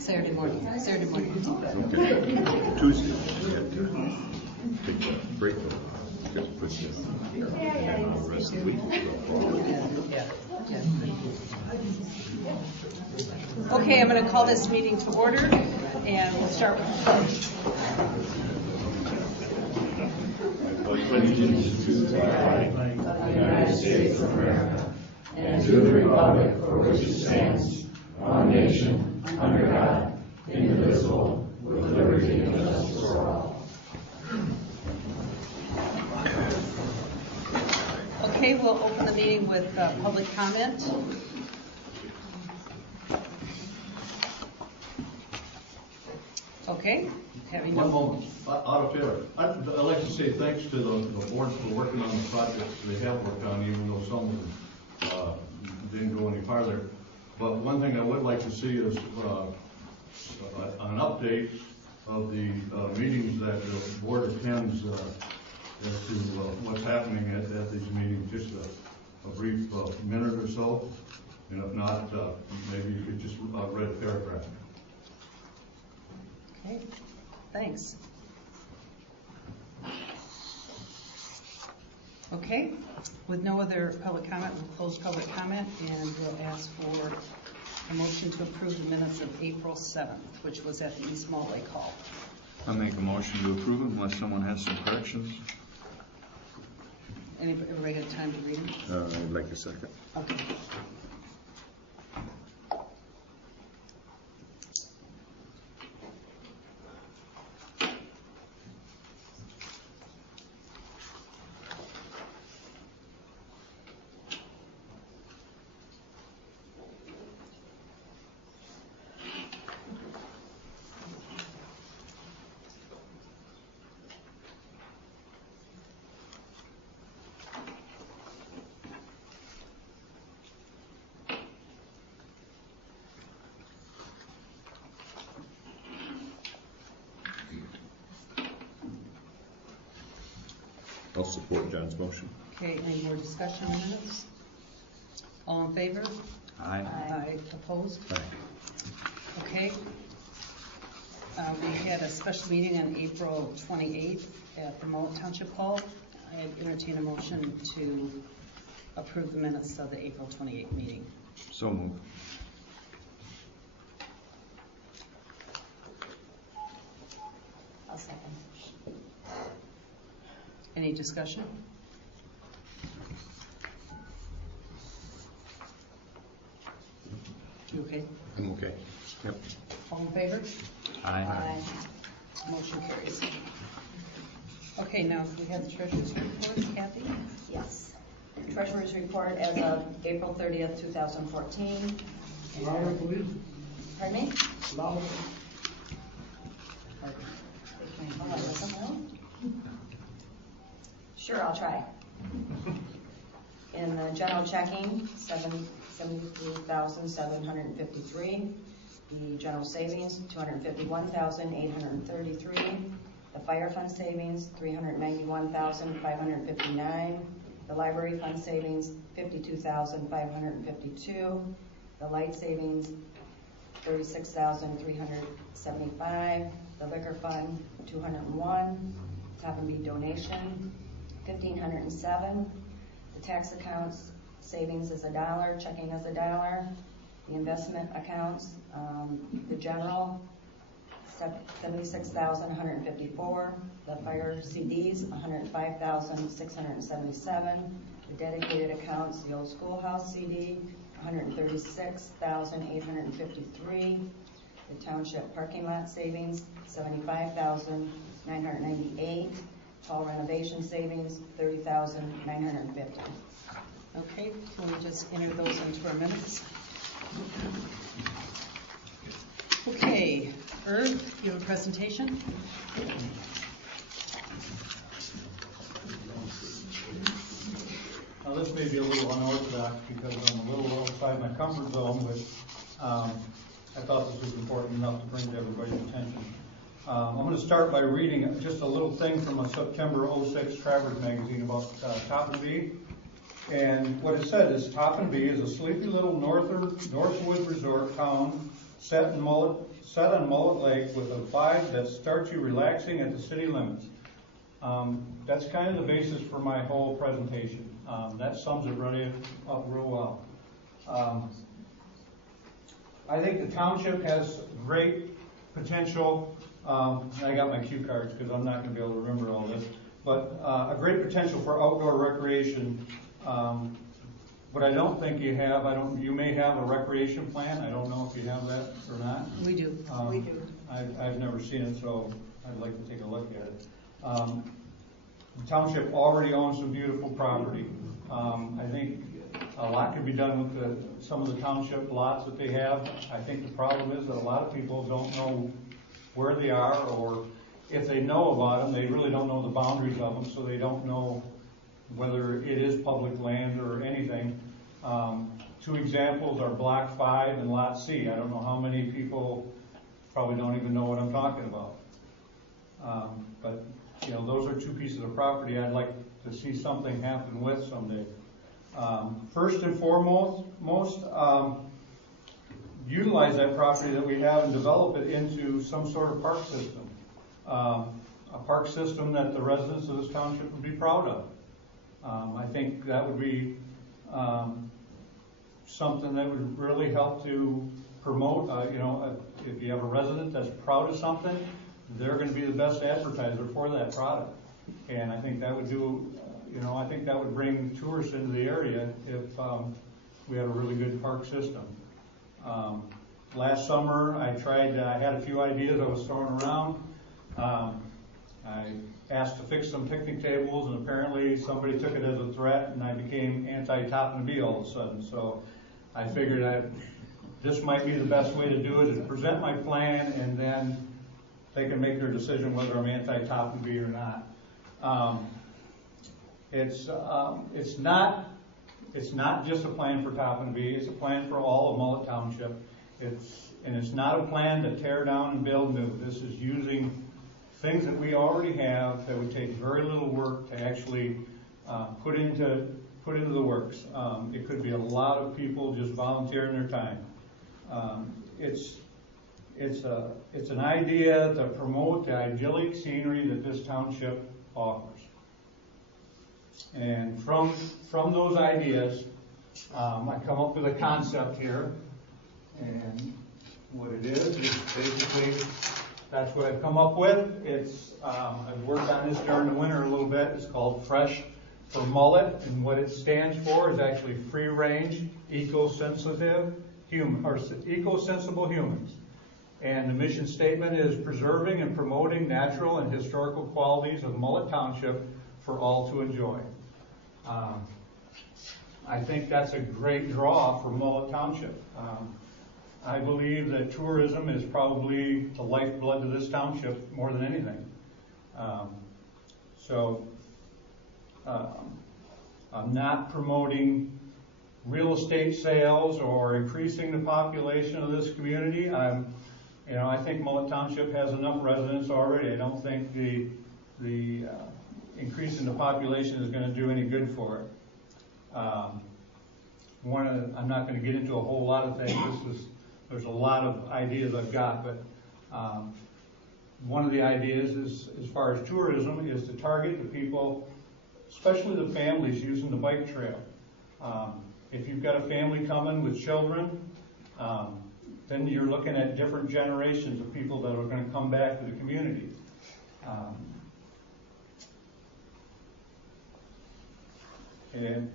Saturday morning. Okay. Tuesday. Take a break. Just put this the rest of the week. Okay, I'm going to call this meeting to order, and we'll start with the pledge. Allegiance to the flag of the United States of America and to the republic for which it stands, one nation, under God, indivisible, with liberty and justice for all. Okay, we'll open the meeting with public comment. Okay, having one moment, out of favor. I'd like to say thanks to the board for working on the projects they have worked on, even though some of them didn't go any farther. But one thing I would like to see is an update of the meetings that the board attends as to what's happening at these meetings, just a brief minute or so. And if not, maybe you could just read a paragraph. Okay, thanks. Okay, with no other public comment, we'll close public comment and we'll ask for a motion to approve the minutes of April 7th, which was at the East Malt Lake Hall. I'll make a motion to approve it unless someone has some corrections. Everybody had time to read them? I'd like a second. Okay. I'll support John's motion. Okay, any more discussion on minutes? All in favor? Aye. Aye. Opposed? Aye. Okay. We had a special meeting on April 28th at the Mullett Township Hall. I entertain a motion to approve the minutes of the April 28th meeting. So moved. I'll second. Any discussion? You okay? I'm okay. Yep. All in favor? Aye. Motion carries. Okay, now we have the treasurer's report, Kathy? Yes. Treasurer's report as of April 30th, 2014. Louder, please. Pardon me? Louder. Hold on, listen now. Sure, I'll try. In the general checking, $73,753. The general savings, $251,833. The fire fund savings, $391,559. The library fund savings, $52,552. The light savings, $36,375. The liquor fund, $201. Topinabee donation, $1,507. The tax accounts savings is $1, checking is $1. The investment accounts, the general, $76,154. The fire CDs, $105,677. The dedicated accounts, the old schoolhouse CD, $136,853. The township parking lot savings, $75,998. Hall renovation savings, $30,950. Okay, can we just enter those into our minutes? Okay, Irv, you have a presentation? Now this may be a little unorthodox because I'm a little outside my comfort zone, but I thought this was important enough to bring to everybody's attention. I'm going to start by reading just a little thing from a September 06 Travers magazine about Topinabee. And what it said is Topinabee is a sleepy little Northwood resort town set on Mullett Lake with a vibe that starts you relaxing at the city limits. That's kind of the basis for my whole presentation. That sums it really up real well. I think the township has great potential. I got my cue cards because I'm not going to be able to remember all this, but a great potential for outdoor recreation. But I don't think you have. You may have a recreation plan. I don't know if you have that or not. We do. We do. I've never seen it, so I'd like to take a look at it. The township already owns some beautiful property. I think a lot can be done with some of the township lots that they have. I think the problem is that a lot of people don't know where they are, or if they know about them, they really don't know the boundaries of them, so they don't know whether it is public land or anything. Two examples are Block 5 and Lot C. I don't know how many people probably don't even know what I'm talking about. But those are two pieces of property I'd like to see something happen with someday. First and foremost, utilize that property that we have and develop it into some sort of park system. A park system that the residents of this township would be proud of. I think that would be something that would really help to promote, if you have a resident that's proud of something, they're going to be the best advertiser for that product. And I think that would I think that would bring tourists into the area if we had a really good park system. Last summer, I had a few ideas I was throwing around. I asked to fix some picnic tables, and apparently somebody took it as a threat, and I became anti-Topinabee all of a sudden. So I figured this might be the best way to do it, is present my plan, and then they can make their decision whether I'm anti-Topinabee or not. It's not just a plan for Topinabee. It's a plan for all of Mullett Township. It's not a plan to tear down and build new. This is using things that we already have that would take very little work to actually put into the works. It could be a lot of people just volunteering their time. It's an idea to promote the idyllic scenery that this township offers. And from those ideas, I come up with a concept here. And what it is basically, that's what I've come up with. I've worked on this during the winter a little bit. It's called Fresh for Mullett, and what it stands for is actually free range, eco-sensible humans. And the mission statement is preserving and promoting natural and historical qualities of Mullett Township for all to enjoy. I think that's a great draw for Mullett Township. I believe that tourism is probably the lifeblood of this township more than anything. I'm not promoting real estate sales or increasing the population of this community. I think Mullett Township has enough residents already. I don't think the increase in the population is going to do any good for it. I'm not going to get into a whole lot of things. There's a lot of ideas I've got, but one of the ideas is, as far as tourism, is to target the people, especially the families using the bike trail. If you've got a family coming with children, then you're looking at different generations of people that are going to come back to the community. And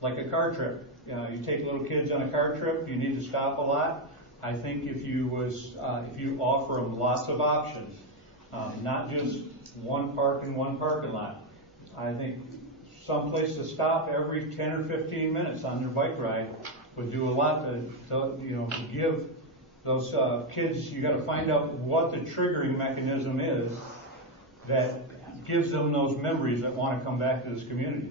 like a car trip, you take little kids on a car trip, you need to stop a lot. I think if you offer them lots of options, not just one park and one parking lot. I think some place to stop every 10 or 15 minutes on their bike ride would do a lot to give those kids. You got to find out what the triggering mechanism is that gives them those memories that want to come back to this community.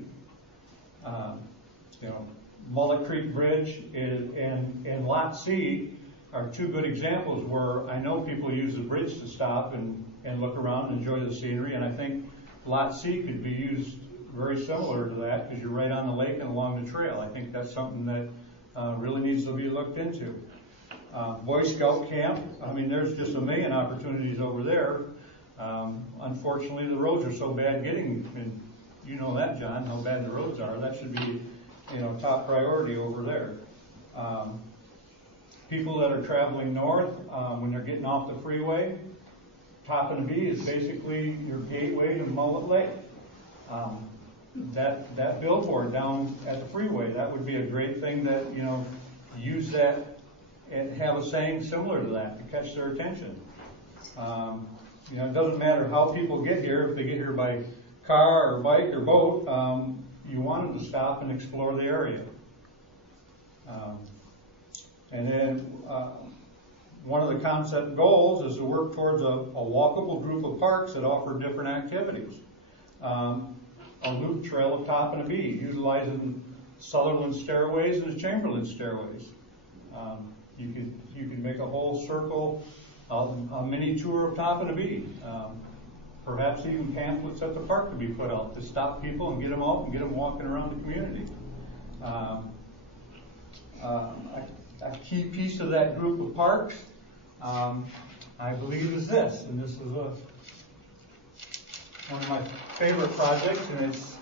Mullett Creek Bridge and Lot C are two good examples where I know people use the bridge to stop and look around and enjoy the scenery, and I think Lot C could be used very similar to that because you're right on the lake and along the trail. I think that's something that really needs to be looked into. Boy Scout camp, I mean, there's just a million opportunities over there. Unfortunately, the roads are so bad getting, and you know that, John, how bad the roads are. That should be, top priority over there. People that are traveling north, when they're getting off the freeway, Topinabee is basically your gateway to Mullett Lake. That billboard down at the freeway, that would be a great thing that, use that and have a saying similar to that to catch their attention. It doesn't matter how people get here, if they get here by car or bike or boat, you want them to stop and explore the area. And then one of the concept goals is to work towards a walkable group of parks that offer different activities. A loop trail of Topinabee, utilizing Sutherland stairways and the Chamberlain stairways. You could make a whole circle, a mini tour of Topinabee. Perhaps even pamphlets at the park to be put out to stop people and get them out and get them walking around the community. A key piece of that group of parks, I believe, is this, and this is one of my favorite projects, and it's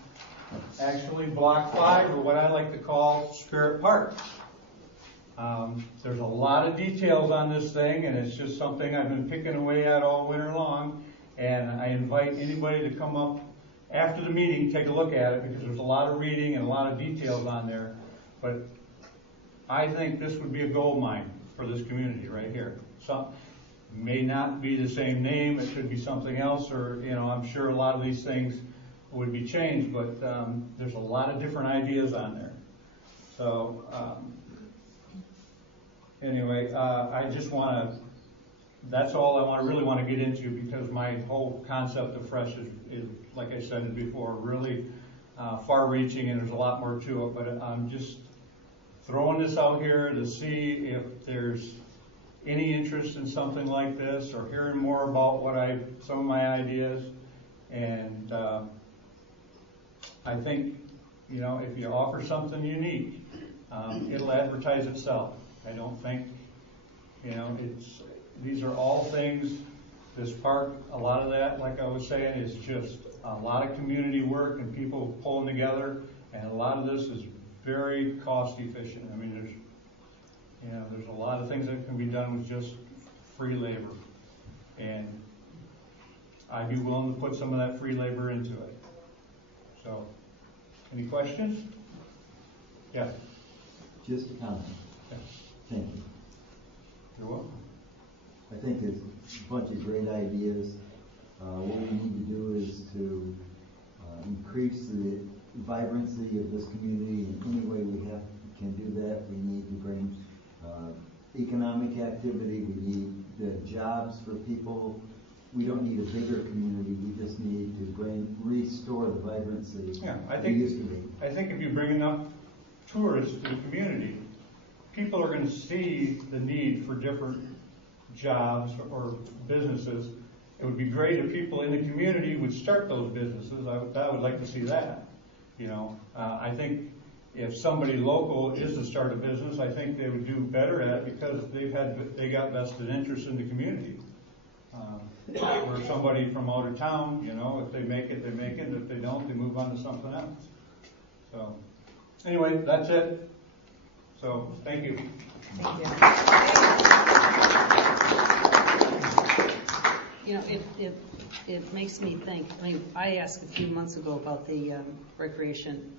actually Block 5, or what I like to call Spirit Park. There's a lot of details on this thing, and it's just something I've been picking away at all winter long, and I invite anybody to come up after the meeting, take a look at it, because there's a lot of reading and a lot of details on there. But I think this would be a gold mine for this community right here. May not be the same name, it could be something else, or, I'm sure a lot of these things would be changed, but there's a lot of different ideas on there. So, anyway, I just want to, that's all I really want to get into, because my whole concept of Fresh is like I said before, really far-reaching, and there's a lot more to it, but I'm just throwing this out here to see if there's any interest in something like this, or hearing more about some of my ideas. And I think, if you offer something unique, it'll advertise itself. I don't think, these are all things, this park, a lot of that, like I was saying, is just a lot of community work and people pulling together, and a lot of this is very cost efficient. I mean, there's a lot of things that can be done with just free labor, and I'd be willing to put some of that free labor into it. So, any questions? Yeah. Just a comment. Yeah. Thank you. You're welcome. I think there's a bunch of great ideas. What we need to do is to increase the vibrancy of this community in any way we can do that. We need to bring economic activity. We need jobs for people. We don't need a bigger community. We just need to restore the vibrancy. Yeah, I used to be. think if you bring enough tourists to the community, people are going to see the need for different jobs or businesses. It would be great if people in the community would start those businesses. I would like to see that. I think if somebody local is to start a business, I think they would do better at it because they got vested interest in the community. Or somebody from out of town, if they make it, they make it. If they don't, they move on to something else. So, anyway, that's it. So, thank you. Thank you. It makes me think. I asked a few months ago about the recreation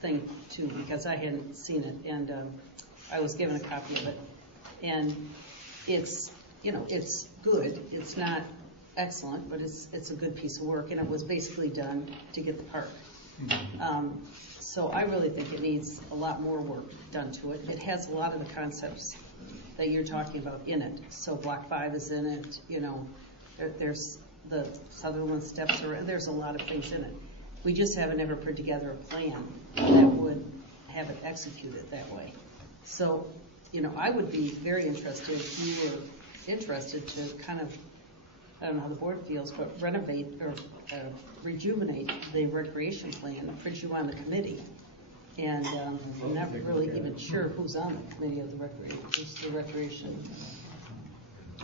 thing too, because I hadn't seen it, and I was given a copy of it, and it's it's good. It's not excellent, but it's a good piece of work, and it was basically done to get the park. So I really think it needs a lot more work done to it. It has a lot of the concepts that you're talking about in it. So Block 5 is in it. There's the Sutherland steps, there's a lot of things in it. We just haven't ever put together a plan that would have it executed that way. So, I would be very interested if you were interested to kind of, I don't know how the board feels, but renovate or rejuvenate the recreation plan, put you on the committee, And I'm not really even sure who's on the committee of the recreation.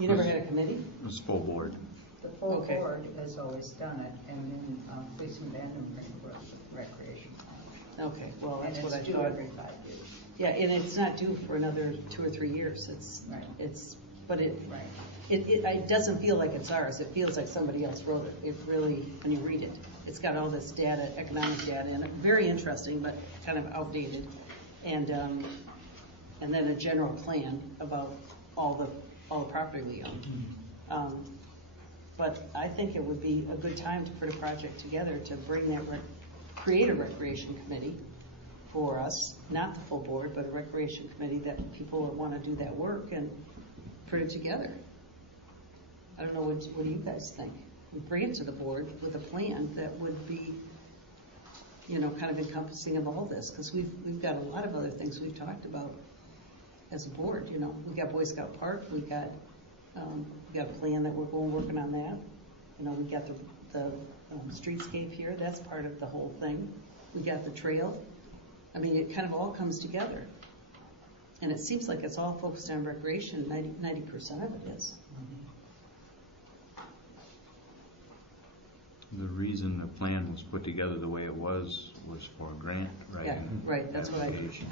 You never had a committee? It was full board. The full Okay. board has always done it, and then police and abandonment was recreation. Okay, well, And that's what I it's due thought. every 5 years. Yeah, and it's not due for another 2 or 3 years. Right. But it doesn't feel like it's ours. It feels like somebody else wrote it. It really, when you read it, it's got all this data, economic data in it. Very interesting, but kind of outdated. And then a general plan about all the property we own. But I think it would be a good time to put a project together to bring that, create a recreation committee for us, not the full board, but a recreation committee that people that want to do that work and put it together. I don't know, what do you guys think? And bring it to the board with a plan that would be, kind of encompassing of all this, because we've got a lot of other things we've talked about as a board. We got Boy Scout Park, we got a plan that we're working on that. We got the streetscape here. That's part of the whole thing. We got the trail. I mean, it kind of all comes together. And it seems like it's all focused on recreation. 90% of it is. The reason the plan was put together the way it was for a grant, right? Yeah, right. That's what application.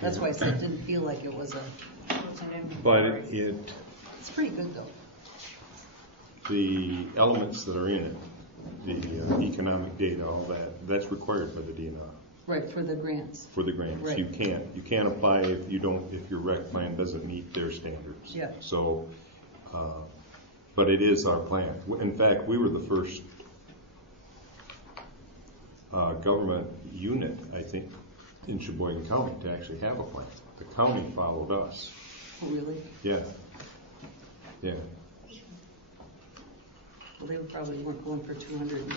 that's why I said it didn't feel like it was But it's pretty good though. the elements that are in it, the economic data, all that's required by the DNR. Right, for the grants. For the grants. Right. You can't apply if your rec plan doesn't meet their standards. Yeah. So, but it is our plan. In fact, we were the first government unit, I think, in Cheboygan County to actually have a plan. The county followed us. Oh, really? Yeah. Yeah. Well, they probably weren't going for $200,000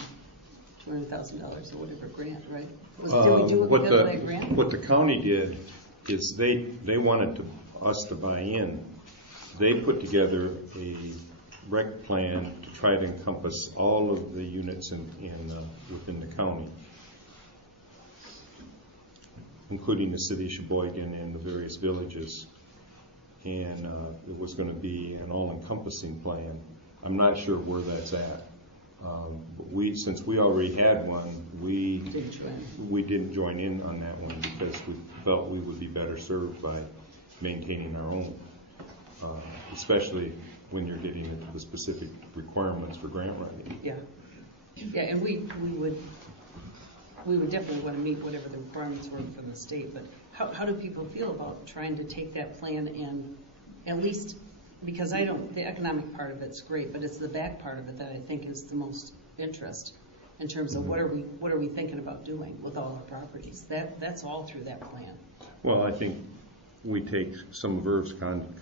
or whatever grant, right? Did we do it because of that grant? What the county did is they wanted us to buy in. They put together a rec plan to try to encompass all of the units within the county, including the city of Sheboygan and the various villages. And it was going to be an all-encompassing plan. I'm not sure where that's at. But since we already had one, we didn't join in on that one because we felt we would be better served by maintaining our own, especially when you're getting into the specific requirements for grant writing. Yeah. Yeah, and we would definitely want to meet whatever the requirements were from the state, but how do people feel about trying to take that plan and at least, because the economic part of it's great, but it's the back part of it that I think is the most interest in terms of what are we thinking about doing with all our properties. That's all through that plan. Well, I think we take some of Erv's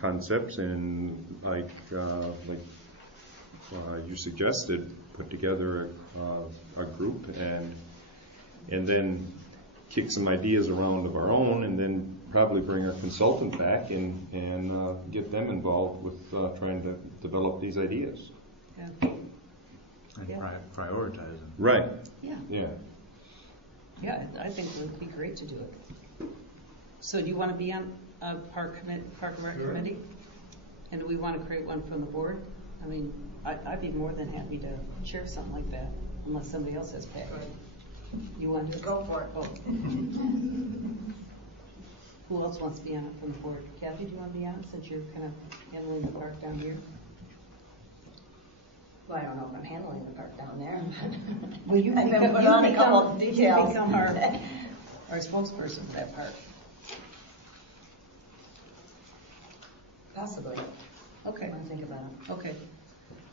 concepts and like you suggested, put together a group and then kick some ideas around of our own, and then probably bring our consultant back and get them involved with trying to develop these ideas. Yeah. And Yeah. prioritize them. Right. Yeah. Yeah. Yeah, I think it would be great to do it. So do you want to be on a Park and Rec committee? And do we want to create one from the board? I mean, I'd be more than happy to share something like that, unless somebody else has package. You want to? Go for it. Oh. Who else wants to be on it from the board? Kathy, do you want to be on it since you're kind of handling the park down here? Well, I don't know if I'm handling the park down there. Well, you I've been put on a couple of details. You become our spokesperson for that park. Possibly. Okay. I want to think about it. Okay.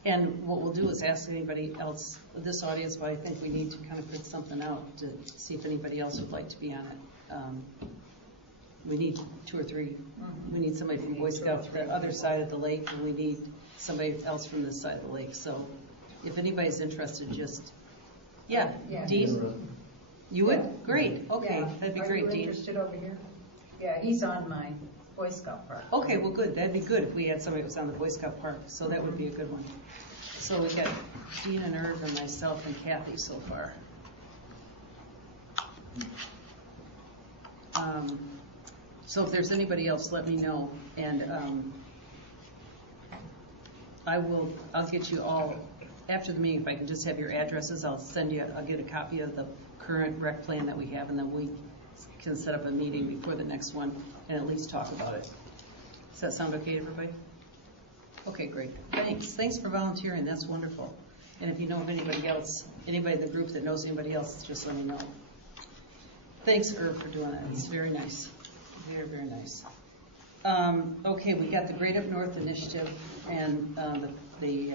And what we'll do is ask anybody else, this audience, but I think we need to kind of put something out to see if anybody else would like to be on it. We need 2 or 3. We need somebody from Boy Scouts from the other side of the lake, and we need somebody else from this side of the lake. So if anybody's interested, Yeah. Dean? You would? Great. Okay. Yeah. That'd be Are great, you Dean. interested over here? Yeah, he's on my Boy Scout park. Okay, well, good. That'd be good if we had somebody that was on the Boy Scout Park. So that would be a good one. So we got Dean and Erv and myself and Kathy so far. So if there's anybody else, let me know, and I'll get you all, after the meeting, if I can just have your addresses, I'll get a copy of the current rec plan that we have, and then we can set up a meeting before the next one and at least talk about it. Does that sound okay to everybody? Okay, great. Thanks for volunteering. That's wonderful. And if you know of anybody else, anybody in the group that knows anybody else, just let me know. Thanks, Irv, for doing that. It's very nice. Very, very nice. Okay, we got the Great Up North Initiative, and we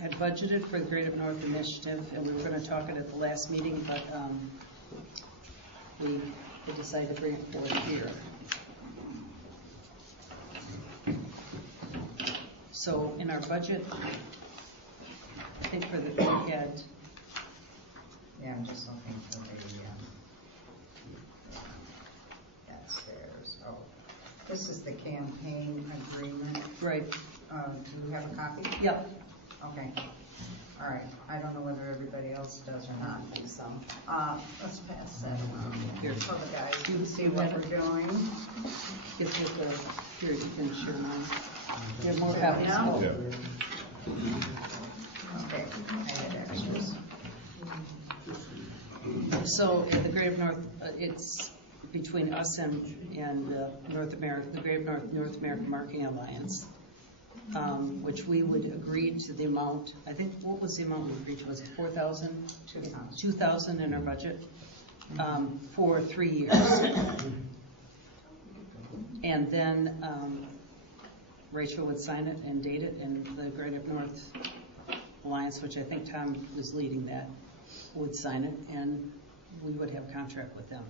had budgeted for the Great Up North Initiative, and we were going to talk it at the last meeting, but we decided to bring it forward here. So in our budget, I think for the we had. Yeah, I'm just looking for the, that's theirs. Oh, this is the campaign agreement. Right. Do you have a copy? Yep. Okay. All right. I don't know whether everybody else does or not. So, let's pass that around Here. so the guys You can see have what it? we're doing. Here, you can share mine. You have more copies. Now? Yeah. Okay. I had extras. So at the Great North, it's between us and North America, the Great North American Marketing Alliance, which we would agree to the amount. I think, what was the amount we agreed to? Was it 4,000? 2,000 in our budget for 3 years. And then Rachel would sign it and date it, and the Great Up North Alliance, which I think Tom was leading that, would sign it, and we would have a contract with them.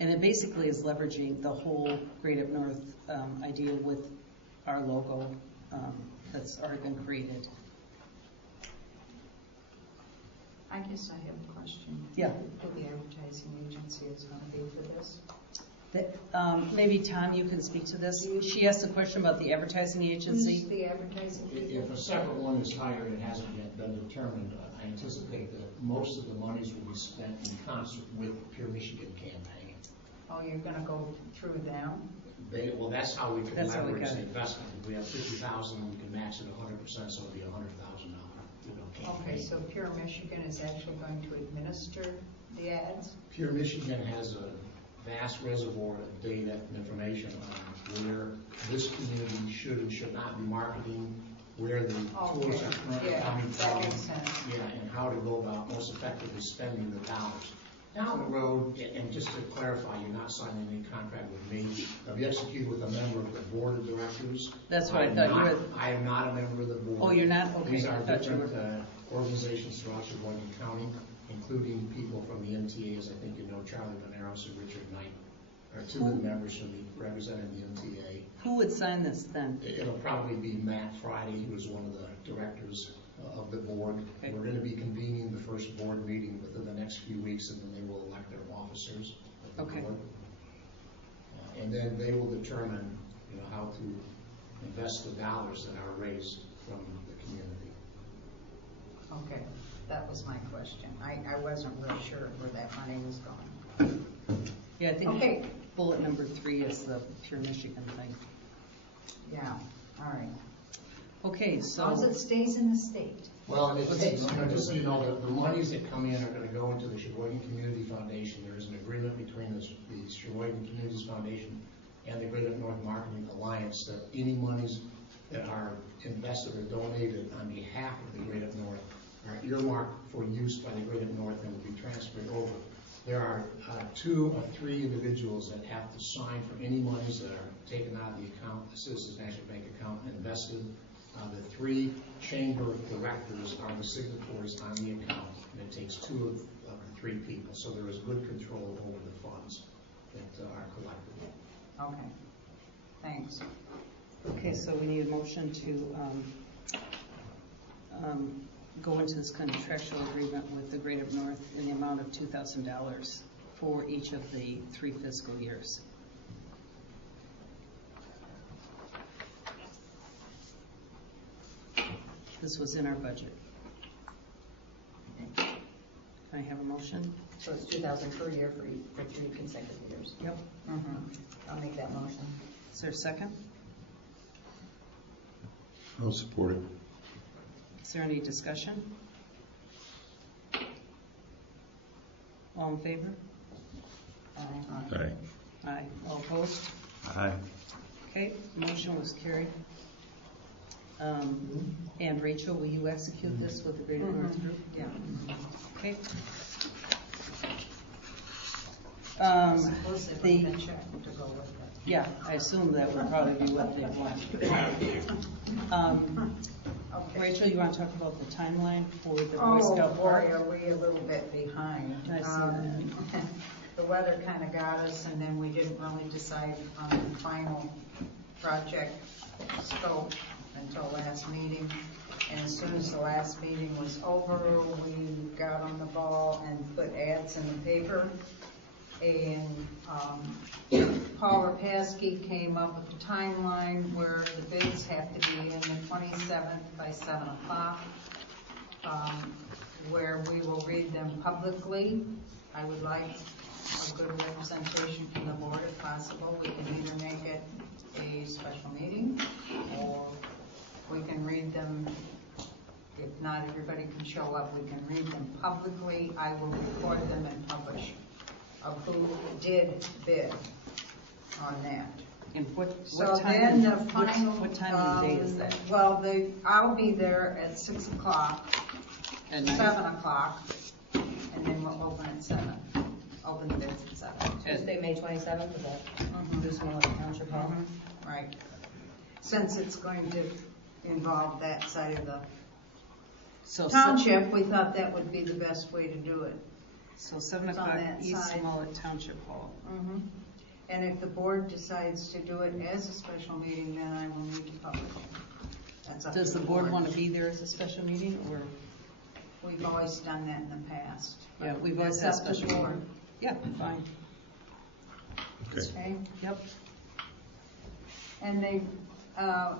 And it basically is leveraging the whole Great Up North idea with our logo that's already been created. I guess I have a question. Yeah. Who the advertising agency is going to be for this? Maybe Tom, you can speak to this. She asked a question about the advertising agency. Who's the advertising agency? If a separate one is hired and hasn't yet been determined, I anticipate that most of the monies will be spent in concert with Pure Michigan campaign. Oh, you're going to go through them? Well, that's how we can That's how we leverage got the it. investment. If we have 50,000, we can match it 100%, so it'll be $100,000. Campaign. Okay, so Pure Michigan is actually going to administer the ads? Pure Michigan has a vast reservoir of data and information on where this community should and should not be marketing, where the tours are currently coming that from, makes sense. and how to go about most effectively spending the dollars. Down the road, and just to clarify, you're not signing any contract with me. I'll be executed with a member of the board of directors. That's what I thought you were. I am not a member of the board. Oh, you're not? Okay. These are I thought you different were. organizations throughout Cheboygan County, including people from the MTAs. I think you know Charlie Maneros and Richard Knight are two of the members from representing the MTA. Who would sign this then? It'll probably be Matt Friday, who is one of the directors of the board. Okay. We're going to be convening the first board meeting within the next few weeks, and then they will elect their officers of the Okay. board. And then they will determine, how to invest the dollars that are raised from the community. Okay, that was my question. I wasn't real sure where that money was going. Yeah, I think Okay. bullet number 3 is the Pure Michigan thing. Yeah, all right. Okay, As long as it so stays in the state. Well, it's, Okay. just so you know, the monies that come in are going to go into the Cheboygan Community Foundation. There is an agreement between the Cheboygan Communities Foundation and the Great Up North Marketing Alliance that any monies that are invested or donated on behalf of the Great Up North are earmarked for use by the Great Up North and will be transferred over. There are 2 or 3 individuals that have to sign for any monies that are taken out of the account, the Citizens National Bank account, and invested. The 3 chamber directors are the signatories on the account, and it takes 2 of the 3 people. So there is good control over the funds that are collected. Okay, thanks. okay, so we need a motion to go into this contractual agreement with the Great Up North in the amount of $2,000 for each of the 3 fiscal years. This was in our budget. Can I Can I have a motion? So it's 2,000 per year for 3 consecutive years. Yep. I'll make that motion. Is there a second? I'll support it. Is there any discussion? All in favor? Aye. Aye. All opposed? Aye. Okay, motion was carried. And Rachel, will you execute this with the Greater North Group? Yeah. Okay. Suppose The, they want a check to go with it. yeah, I assume that would probably be what they want. Okay. Rachel, you want to talk about the timeline for the Boy Oh, Scout boy, Park? are we a little bit behind. I see that. The weather kind of got us, and then we didn't really decide on the final project scope until last meeting. And as soon as the last meeting was over, we got on the ball and put ads in the paper. And Paul Rapaski came up with a timeline where the bids have to be in the 27th by 7 o'clock, where we will read them publicly. I would like a good representation from the board if possible. We can either make it a special meeting, or we can read them. If not everybody can show up, we can read them publicly. I will record them and publish of who did bid on that. And what So time, then the final, what time of the day is that? Well, I'll be there at 6 o'clock, At night? 7 o'clock, and then we'll open at 7. Open the bids at 7. Tuesday, May 27th, is that this Mullett Township Hall? Right. Since it's going to involve that side of the So township, we thought that would be the best way to do it. So 7 It's on o'clock that East side. Mullett Township Hall. And if the board decides to do it as a special meeting, then I will need to publish it. That's up Does to the board want to be there as a special meeting, or? We've always done that in the past. Yeah, we've always That's had up to special the board. meeting. Yeah, fine. Okay. Okay? Yep. And the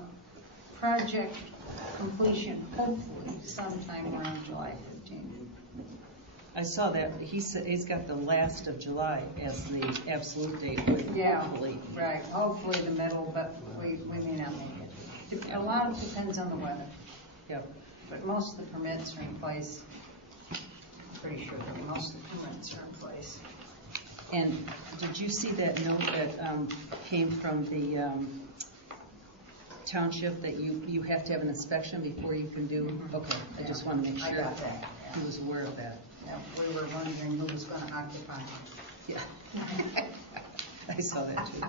project completion, hopefully sometime around July 15th. I saw that. He said he's got the last of July as the absolute date, with hopefully. Right, hopefully the middle, but we may not make it. A lot depends on the weather, Yep. but most of the permits are in place. Pretty sure that most of the permits are in place. And did you see that note that came from the township that you have to have an inspection before you can do? Okay, I just want to make I sure got that. he was aware of that. Yeah, we were wondering who was going to occupy. Yeah. I saw that too.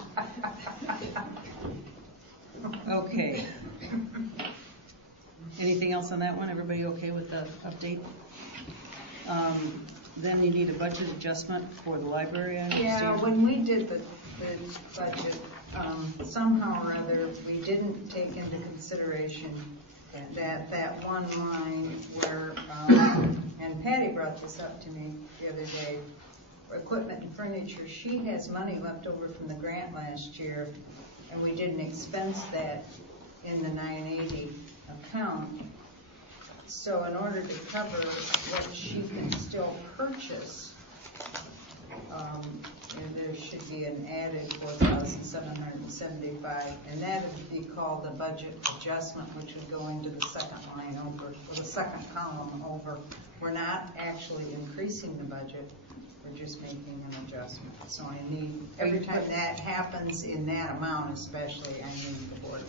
Okay. Anything else on that one? Everybody okay with the update? Then you need a budget adjustment for the library, I understand? Yeah, when we did the budget, somehow or other, we didn't take into consideration that one line where, and Patty brought this up to me the other day, equipment and furniture. She has money left over from the grant last year, and we didn't expense that in the 980 account. So in order to cover what she can still purchase, there should be an added $4,775, and that would be called the budget adjustment, which would go into the second line over, or the second column over. We're not actually increasing the budget, we're just making an adjustment. So I need, every time that happens in that amount especially, I need the board.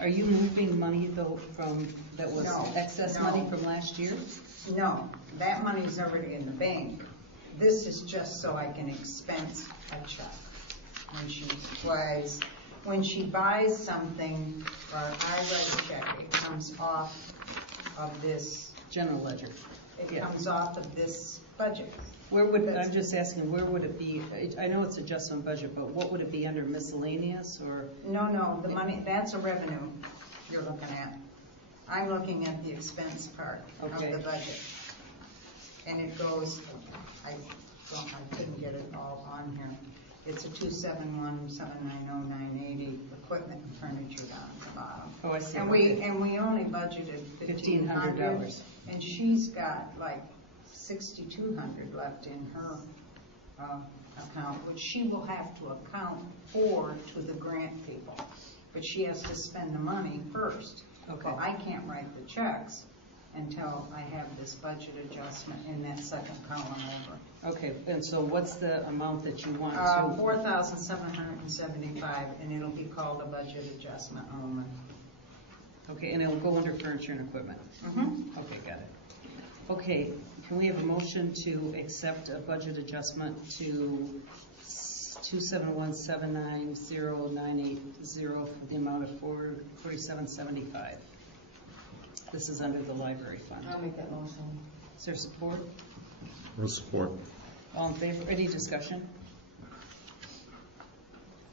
Are you moving money though from, that was No, excess no. money from last year? No, that money's already in the bank. This is just so I can expense a check. When she buys something, or I write a check, it comes off of this, General ledger. it Yeah. comes off of this budget. Where would, I'm just asking, where would it be? I know it's adjustment budget, but what would it be under, miscellaneous or? No, the money, that's a revenue you're looking at. I'm looking at the expense part of Okay. the budget. And it goes, I couldn't get it all on here. It's a 271,790,980 equipment and furniture down at the bottom. Oh, I see. And we only budgeted $1,500. $1,500. And she's got like $6,200 left in her account, which she will have to account for to the grant people. But she has to spend the money first. Okay. Well, I can't write the checks until I have this budget adjustment in that second column over. Okay, and so what's the amount that you want to? $4,775, and it'll be called a budget adjustment only. Okay, and it'll go under furniture and equipment? Mm-hmm. Okay, got it. Okay, can we have a motion to accept a budget adjustment to 271790980 for the amount of $47.75? This is under the library fund. I'll make that motion. Is there support? We'll support. All in favor? Any discussion?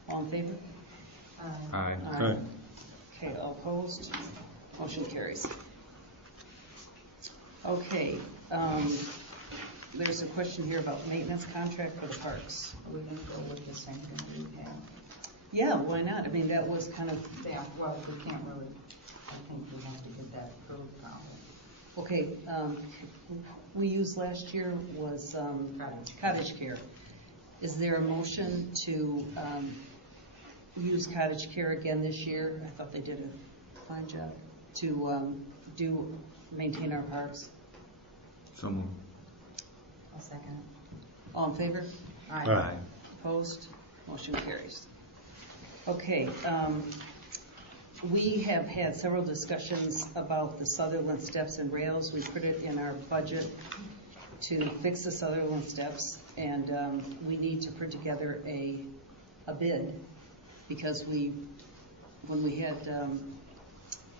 All in favor? Aye. Okay. Okay, all opposed? Motion carries. Okay, there's a question here about maintenance contract for the parks. Are we going to go with the same thing we have? Yeah, why not? I mean, that was kind of, Yeah, well, we can't really, I think we have to get that approved probably. okay, we used last year was cottage care. Is there a motion to use cottage care again this year? I thought they did a fine job to maintain our parks. Someone. I'll second it. All in favor? Aye. Opposed? Motion carries. Okay, we have had several discussions about the Sutherland steps and rails. We put it in our budget to fix the Sutherland steps, and we need to put together a bid, because when we had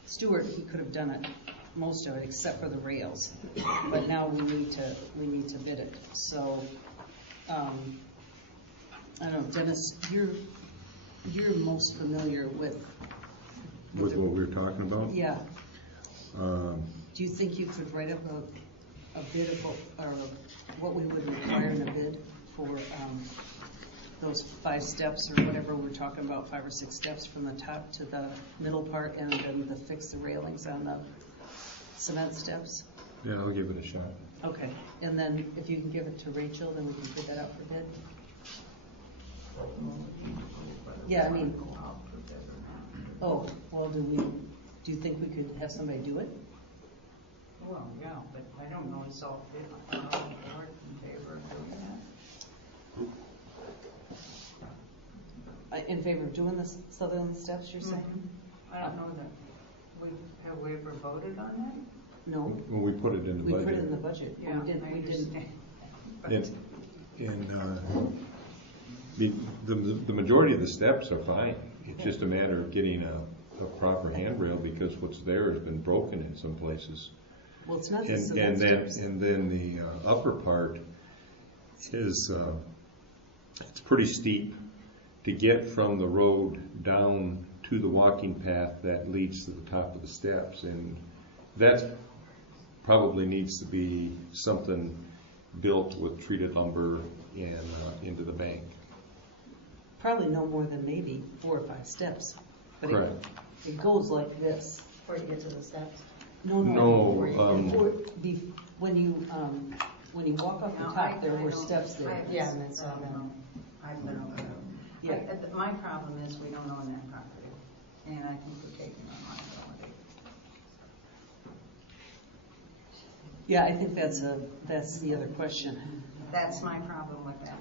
Stewart, he could have done it, most of it, except for the rails. But now we need to bid it. So, I don't know, Dennis, you're most familiar with With what we were talking about? Yeah. Do you think you could write up a bid of what we would require in a bid for those 5 steps or whatever we're talking about, 5 or 6 steps from the top to the middle part, and then fix the railings on the cement steps? Yeah, I'll give it a shot. Okay, and then if you can give it to Rachel, then we can put that out for bid? Yeah, I mean, oh, well, do you think we could have somebody do it? Well, yeah, but I don't know, it's all bid, in favor of doing that. In favor of doing the Sutherland steps, you're saying? I don't know that, have we ever voted on that? No, Well, we put it in the we budget. put it in the budget. Yeah, We didn't. I understand. The majority of the steps are fine. It's just a matter of getting a proper handrail, because what's there has been broken in some places. Well, it's not the And cement steps. then the upper part is, it's pretty steep to get from the road down to the walking path that leads to the top of the steps. And that probably needs to be something built with treated lumber and into the bank. Probably no more than maybe 4 or 5 steps. But Correct. it goes like this. Before you get to the steps. No. No, When you walk up the top, there were steps there. Yeah, and that's all done. I've been over there. Yeah. My problem is we don't own that property, and I think we're taking on liability. Yeah, I think that's the other question. That's my problem with that.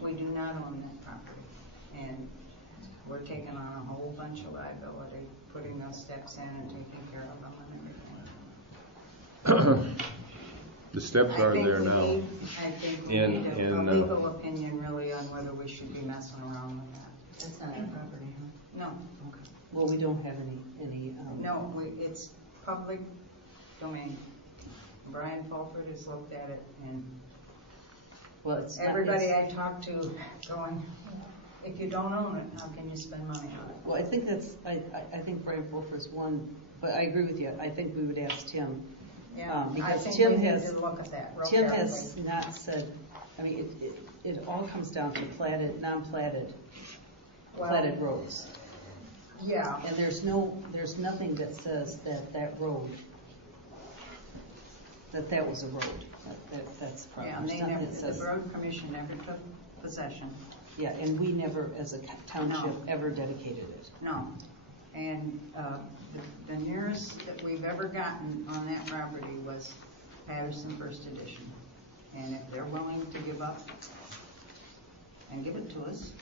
We do not own that property, and we're taking on a whole bunch of liability, putting those steps in and taking care of them and everything. The steps are there now. I think we And- need a and, legal opinion really on whether we should be messing around with that. That's not our property, huh? No, Well, we don't have any. no, it's public domain. Brian Fulford has looked at it, and Well, it's not- everybody I talk to going, if you don't own it, how can you spend money on it? Well, I think I think Brian Wolfer's one, but I agree with you. I think we would ask Tim. Yeah, I Because think Tim we need has- to look at that real Tim carefully. has not said, I mean, it all comes down to platted, non-platted, platted roads. Yeah, And there's nothing that says that road that was a road. That's the problem. Yeah, and There's they nothing never, that says- the road commission never took possession. Yeah, and we never, as a township, No. ever dedicated it. No. And the nearest that we've ever gotten on that property was Patterson First Edition. And if they're willing to give up and give it to us,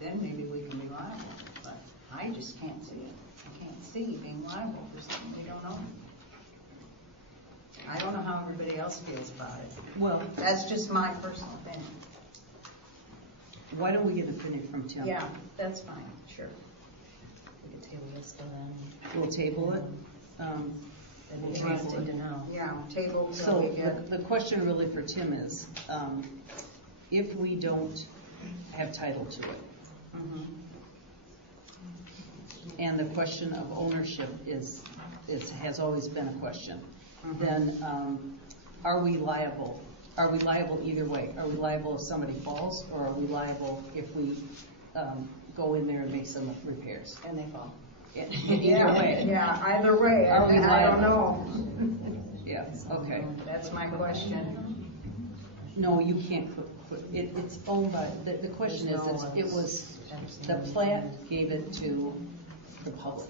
then maybe we can be liable. But I just can't see it. I can't see being liable for something we don't own. I don't know how everybody else feels about it. Well, That's just my personal opinion. why don't we get an opinion from Tim? Yeah, that's fine, sure. We could table this till then. We'll table it. And We'll it's table interesting it. to know. Yeah, table till So we get. the question really for Tim is, if we don't have title to it, Mhm. and the question of ownership has always been a question, then are we liable? Are we liable either way? Are we liable if somebody falls, or are we liable if we go in there and make some repairs? And they fall. Either way. Yeah, either way, Are we I don't liable? know. Yeah, okay. That's my question. No, you can't put it's owned by, the question is, it was, the plat gave it to the public,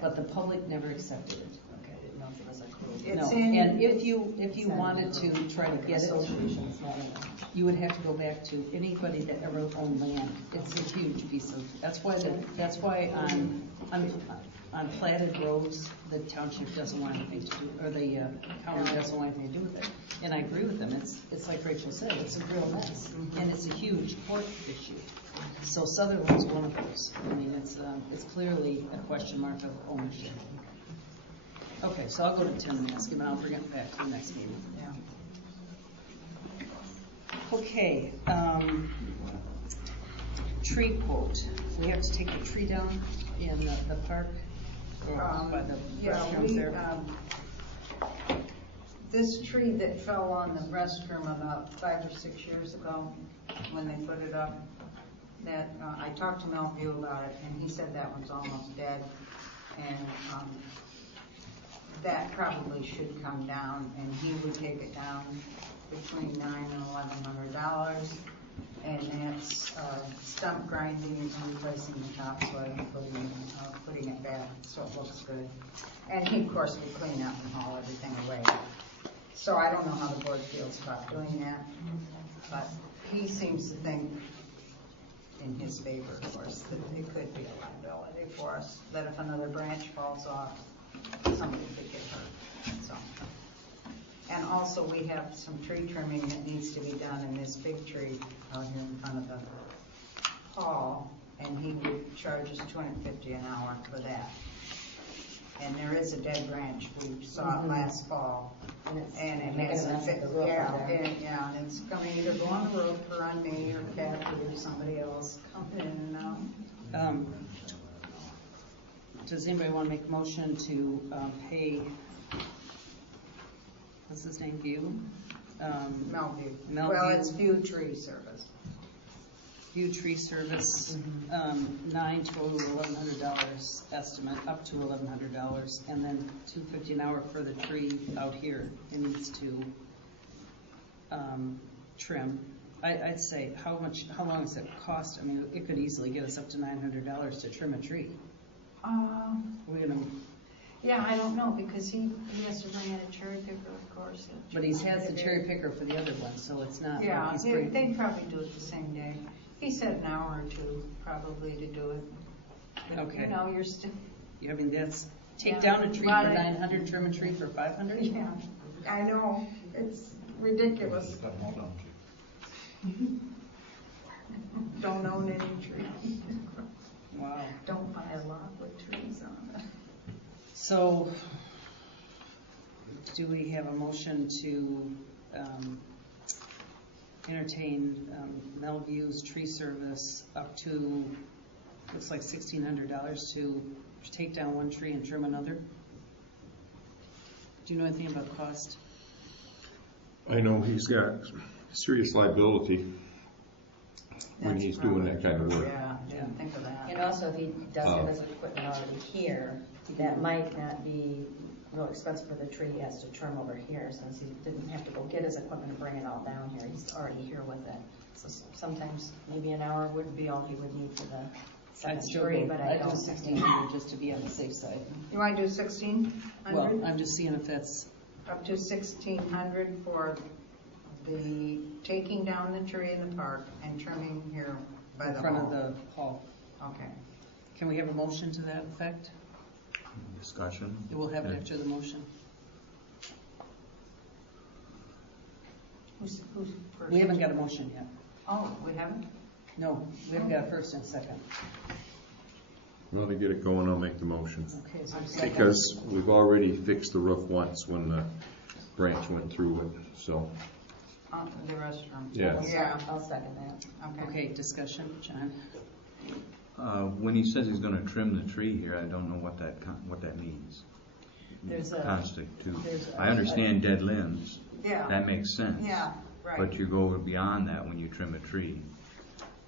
but the public never accepted it. Okay, I didn't know if it was a clue. It's No, in. and if you wanted to try to get it, Association, it's not in there. you would have to go back to anybody that ever owned land. It's a huge piece of, that's why on platted roads, the township doesn't want anything to do, or the county doesn't want anything to do with it. And I agree with them, it's like Rachel said, it's a real mess, and it's a huge court issue. So Sutherland's one of those. I mean, it's clearly a question mark of ownership. Okay, so I'll go to Tim and ask him, and I'll bring it back to the next meeting. Yeah. Okay, tree quote. We have to take the tree down in the park, or by the restrooms there. This tree that fell on the restroom about 5 or 6 years ago, when they put it up, that I talked to Melview about it, and he said that one's almost dead, and that probably should come down, and he would take it down between $900 and $1,100, and that's stump grinding and replacing the topsoil and putting it back so it looks good. And he, of course, would clean up and haul everything away. So I don't know how the board feels about doing that, but he seems to think, in his favor, of course, that it could be a liability for us, that if another branch falls off, somebody could get hurt, so. And also, we have some tree trimming that needs to be done in this big tree out here in front of the hall, and he would charge us $250 an hour for that. And there is a dead branch, we saw it last fall, and it hasn't fixed. Yeah, and it's gonna either go on the roof or on me or Kathy or somebody else coming in and out. Does anybody want to make a motion to pay, what's his name, View? Melview. Melview. Well, it's View Tree Service. View Tree Service, $9 to $1,100 estimate, up to $1,100, and then $250 an hour for the tree out here. It needs to trim. I'd say, how long does it cost? I mean, it could easily get us up to $900 to trim a tree. We're gonna, Yeah, I don't know, because he has to bring in a cherry picker, of course. but he has the cherry picker for the other one, so it's not. like Yeah, he's they'd probably do it the same day. He said an hour or two probably to do it. But, Okay. you know, you're still, I mean, that's, take Yeah. down a tree for Right. 900, trim a tree for 500? yeah, I know, it's ridiculous. Don't own any trees. Wow. Don't buy a lot with trees on it. So, do we have a motion to entertain Melview's tree service up to, looks like $1,600 to take down one tree and trim another? Do you know anything about cost? I know he's got serious liability when That's he's doing that kind of probably- work. Yeah, I didn't think of that. And also, if he does have his equipment already here, that might not be real expensive for the tree he has to trim over here, since he didn't have to go get his equipment and bring it all down here. He's already here with it. So sometimes maybe an hour would be all he would need for the I'd second still tree, go, but I I'd do don't. 1,600 just to be on the safe side. You want to do 1,600? Well, I'm just seeing if that's, Up to 1,600 for the taking down the tree in the park and trimming here by in the front of hall. the hall. Okay. Can we have a motion to that effect? Discussion? We'll have it Yeah. after the motion. Who's first? We haven't got a motion yet. Oh, we haven't? No, we haven't got a first and a second. Well, to get it going, I'll make the motion. Okay, so a second. Because we've already fixed the roof once when the branch went through it, so. The restroom. Yeah. Yeah, I'll second that. okay. Okay, discussion, John. When he says he's gonna trim the tree here, I don't know what that means. There's a- Constitute. there's a- I understand dead limbs. Yeah. That makes sense. Yeah, right. But you go beyond that when you trim a tree.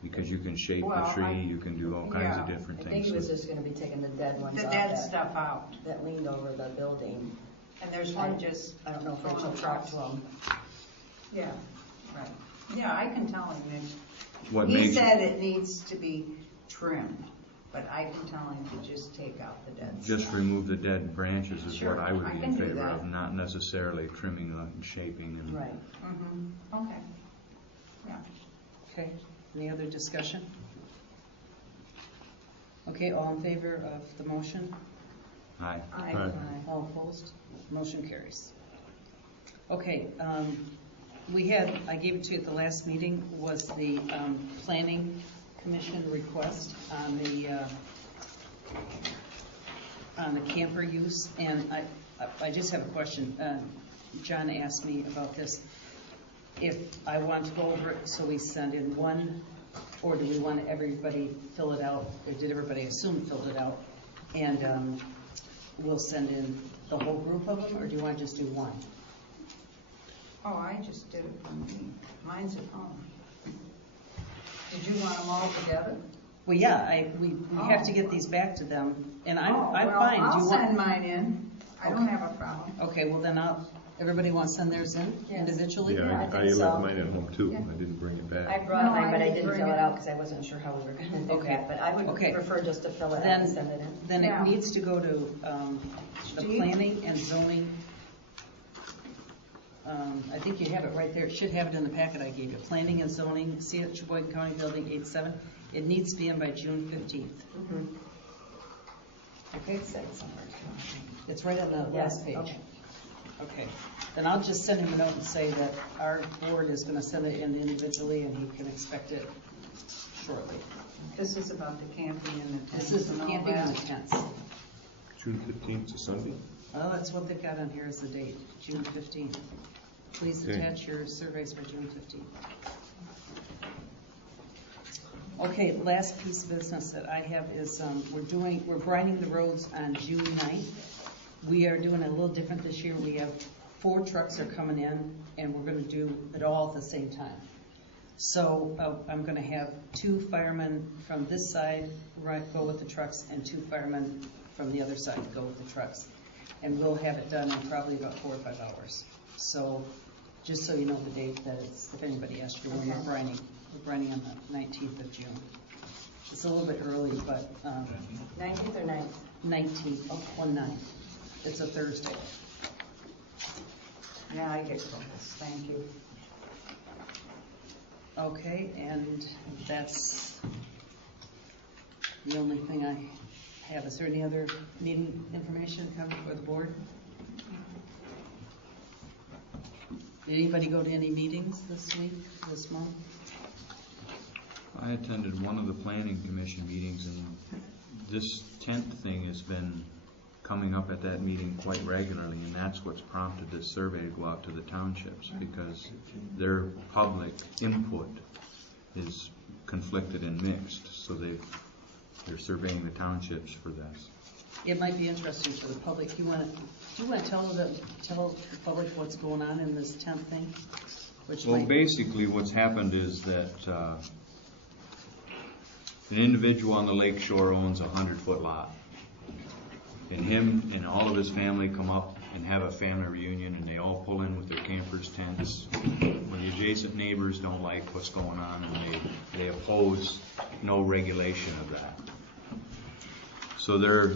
Because you can shape the Well, tree, you can do all kinds yeah. of I different think he things. was just gonna be taking the dead ones The off dead that, stuff out. that leaned over the building. And there's one just. I don't know if going Rachel talked to him. Yeah, right. Yeah, I can tell him that. What He makes, said it needs to be trimmed, but I can tell him to just take out the dead just stuff. remove the dead branches is Sure, what I would I be can in do favor that. of, not necessarily trimming and shaping and. Right. Mm-hmm, okay. Yeah. Okay, any other discussion? Okay, all in favor of the motion? Aye. Aye. All opposed? Motion carries. Okay, I gave it to you at the last meeting, was the planning commission request on the camper use, and I just have a question. John asked me about this. If I want to go over it, so we send in one, or do we want everybody fill it out, or did everybody assume filled it out? And we'll send in the whole group of them, or do you want to just do one? Oh, I just did it for me. Mine's at home. Did you want them all together? Well, yeah, we have to get these back to them, and I'm Oh, fine. well, Do you I'll want? send mine in. I don't have a problem. Okay, well then everybody want to send theirs in Yes. individually? Yeah, I I think so. left mine at home too. Yeah. I didn't bring it I back. brought No, mine, but I I didn't didn't bring fill it. it out because I wasn't sure how we were gonna do Okay. that, but I would Okay. prefer just to fill it out Then, and send it in. then Yeah. it needs to go to the Steve? planning and zoning. I think you have it right there. It should have it in the packet I gave you. Planning and zoning, see it, Cheboygan County Building 87. It needs to be in by June 15th. Okay, It said somewhere. it's right on the Yes, last page. okay. Okay, then I'll just send him a note and say that our board is gonna send it in individually and he can expect it shortly. This is about the camping and the tents. This is the and all camping and that. the tents. June 15th is Sunday? Well, that's what they've got on here as the date, June 15th. Please Okay. attach your surveys for June 15th. Okay, last piece of business that I have is, we're brining the roads on June 9th. We are doing it a little different this year. We have 4 trucks are coming in, and we're gonna do it all at the same time. So I'm gonna have 2 firemen from this side go with the trucks, and 2 firemen from the other side go with the trucks. And we'll have it done in probably about 4 or 5 hours. So, just so you know the date that it's, if anybody asks you when we're brining on the 19th of June. It's a little bit early, but 19th or 9th? 19th, 1/9. It's a Thursday. Yeah, I get focused. Thank you. Okay, and that's the only thing I have. Is there any other meeting information coming for the board? Did anybody go to any meetings this week, this month? I attended one of the planning commission meetings, and this tent thing has been coming up at that meeting quite regularly, and that's what's prompted this survey to go out to the townships, because their public input is conflicted and mixed, so they're surveying the townships for this. It might be interesting for the public. Do you want to tell the public what's going on in this tent thing? Well, basically what's happened is that an individual on the lake shore owns a 100-foot lot. And him and all of his family come up and have a family reunion, and they all pull in with their campers, tents. When the adjacent neighbors don't like what's going on, and they oppose no regulation of that. So they're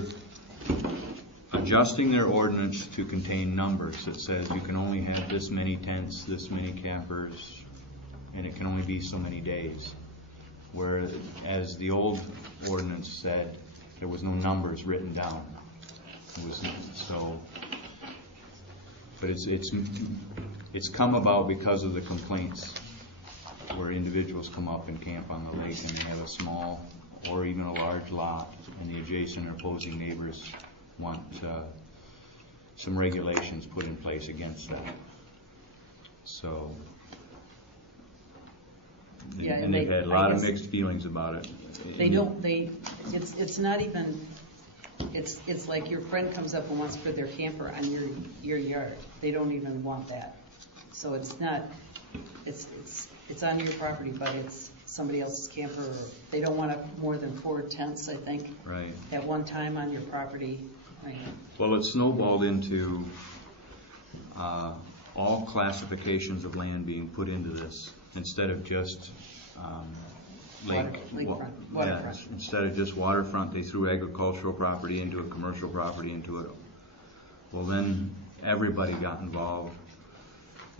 adjusting their ordinance to contain numbers that says you can only have this many tents, this many campers, and it can only be so many days. Whereas the old ordinance said there was no numbers written down. It was so. But it's come about because of the complaints where individuals come up and camp on the lake and they have a small or even a large lot, and the adjacent or opposing neighbors want some regulations put in place against that. So, Yeah, and they've had a lot of mixed feelings about it. It's not even, it's like your friend comes up and wants to put their camper on your yard. They don't even want that. So it's not, it's on your property, but it's somebody else's camper. They don't want more than 4 tents, I think. Right. At one time on your property. Right. Well, it snowballed into all classifications of land being put into this instead of just waterfront. Instead of just waterfront, they threw agricultural property into it, commercial property into it. Well, then everybody got involved,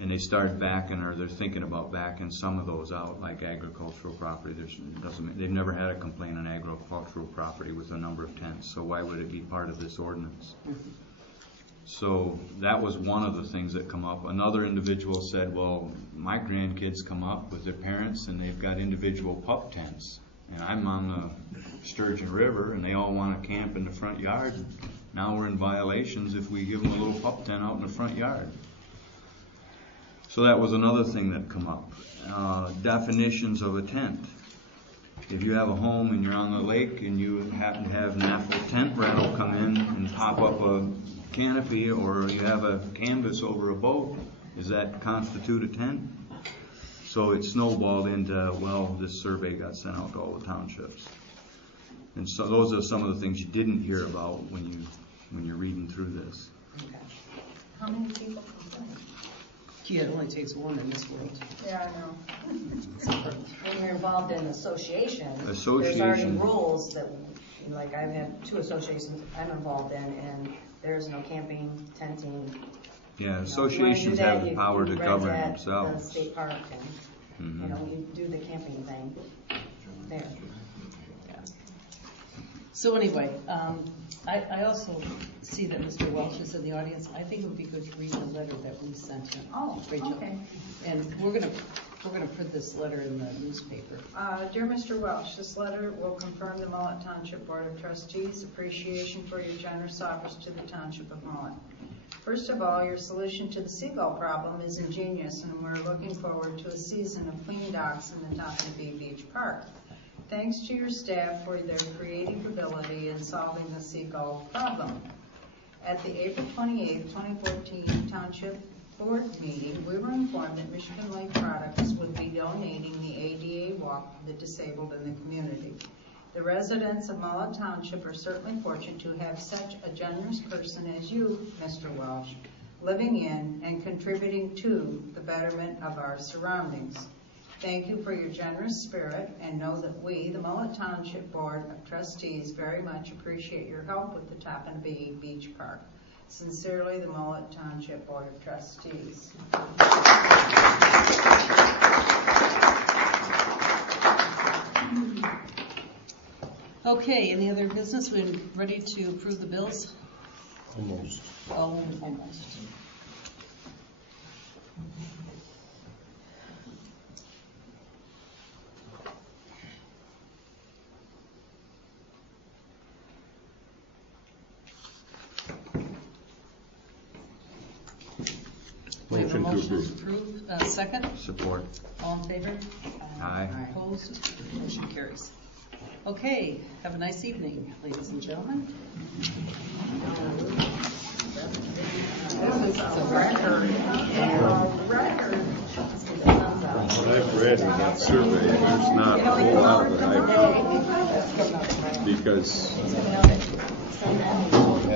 and they started backing, or they're thinking about backing some of those out, like agricultural property. They've never had a complaint on agricultural property with a number of tents, so why would it be part of this ordinance? Mm-hmm. So that was one of the things that come up. Another individual said, well, my grandkids come up with their parents and they've got individual pup tents, and I'm on the Sturgeon River and they all want to camp in the front yard. Now we're in violations if we give them a little pup tent out in the front yard. So that was another thing that come up. Definitions of a tent. If you have a home and you're on the lake and you happen to have NAFL tent rental come in and pop up a canopy, or you have a canvas over a boat, does that constitute a tent? So it snowballed into, well, this survey got sent out to all the townships. And so those are some of the things you didn't hear about when you're reading through this. Okay. How many people complain? Yeah, it only takes one in this world. Yeah, I know. When you're involved in associations, there's already rules that, like I have 2 associations I'm involved in, and there's no camping, tenting. Yeah, associations have the power to govern themselves. The state park, and you do the camping thing there. Yeah. So anyway, I also see that Mr. Welch is in the audience. I think it would be good to read the letter that we sent him. Oh, Rachel. okay. And we're gonna print this letter in the newspaper. Dear Mr. Welch, this letter will confirm the Mullett Township Board of Trustees' appreciation for your generous offers to the Township of Mullett. First of all, your solution to the seagull problem is ingenious, and we're looking forward to a season of clean docks in the Topinabee Beach Park. Thanks to your staff for their creative ability in solving the seagull problem. At the April 28, 2014 Township Board meeting, we were informed that Michigan Lake Products would be donating the ADA walk for the disabled in the community. The residents of Mullett Township are certainly fortunate to have such a generous person as you, Mr. Welch, living in and contributing to the betterment of our surroundings. Thank you for your generous spirit, and know that we, the Mullett Township Board of Trustees, very much appreciate your help with the Topinabee Beach Park. Sincerely, the Mullett Township Board of Trustees. Okay, any other business? We're ready to approve the bills? Almost. Almost. We have a motion to approve. Second? Support. All in favor? Aye. Opposed? Motion carries. Okay, have a nice evening, ladies and gentlemen. This is a record. What I've read in that survey, there's not a whole lot that I've heard, because